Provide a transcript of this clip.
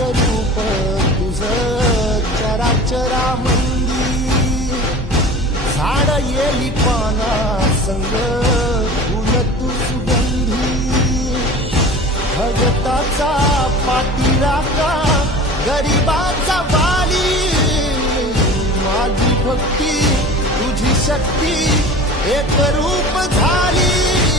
रूप तुझं चराचरामंदी झाड येली पाना संग फुल तू सुगंधी भगताचा पाठीराखा गरिबाचा वाली माझी भक्ती तुझी शक्ती एक रूप झाली